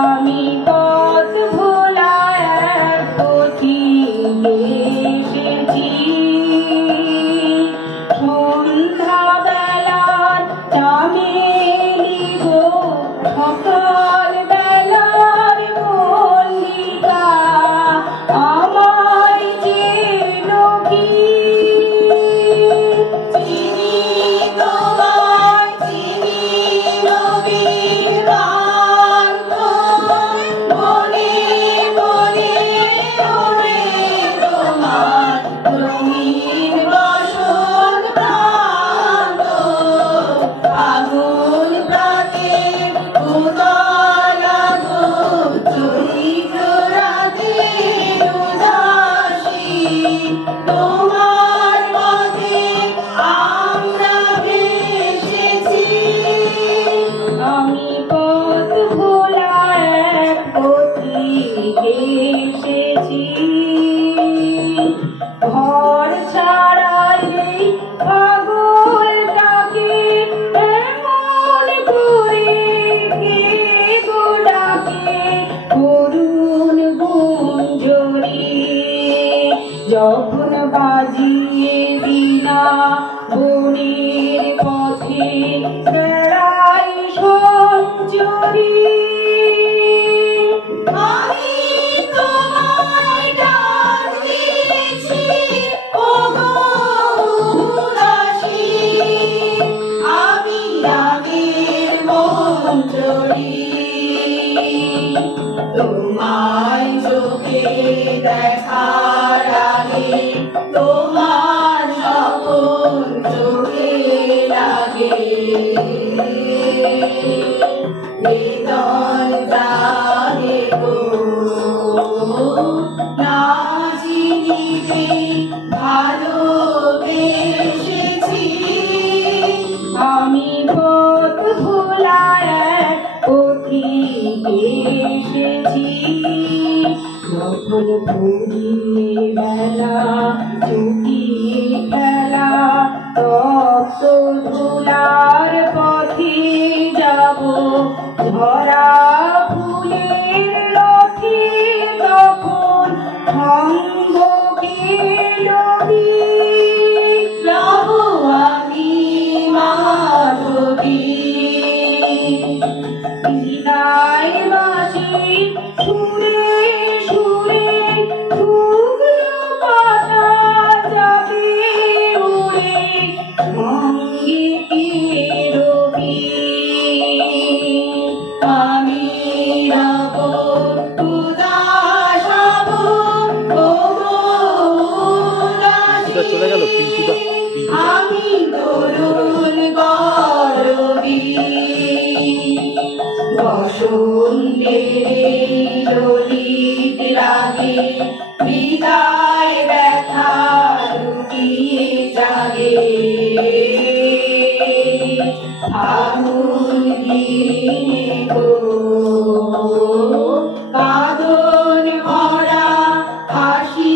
আমি পথ ভোলা এক পথি এসেছি, সন্ধ্যা বেলার চামেলি গো সকাল বেলার মল্লিকা, আমায় চেনো কি? চিনি তোমায় চিনি নবীর বান্ধ, বনে বনে ওরে তোমার রঙিন বসন প্রান্ত, আগুন প্রাতে উতল আগুন চৈত্র রাতের উদাসী, তোমার পথে আমরা ভেসেছি। আমি পথ ভোলা এক পথি এসেছি, ঘর ছাড়া এই পাগলটাকে এমন করে কে গো ডাকে, করুণ গুঞ্জরি যখন বাজিয়ে বিনা বনের পথে বেড়াই সঞ্চরি। আমি তোমায় ডাক দিয়েছি ওগো উদাসী, আমি রাগের মঞ্জরি, তোমায় চোখে দেখার আগে তোমার স্বপন চোখে লাগে, বেদন প্রাণে গো না চিনিতে ভালোবেসেছি। আমি পথ ভোলা এক পথি এসেছি, যখন ফুরিয়ে বেলা চুকিয়ে খেলা তপ্ত ধুলার পথে যাব, ঝরা ফুলের রথে তখন সঙ্গ কেলবি, যাব আমি মাধবী, বিদায় বাঁশি সুরে সুরে শুকনো পাতা যাবে উড়ে, সঙ্গে কে রবি, আমি রব উদাস হব ওগো উদাসী, চলে গেল পিঙ্কিদা, আমি তরুণ গরবী, বসন্তের ললিত রাগে বিদায় ব্যথা লুকিয়ে জাগে, ফাগুন গিরিনে গো কাঁদন ভরা হাসি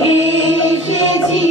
হেসেছি।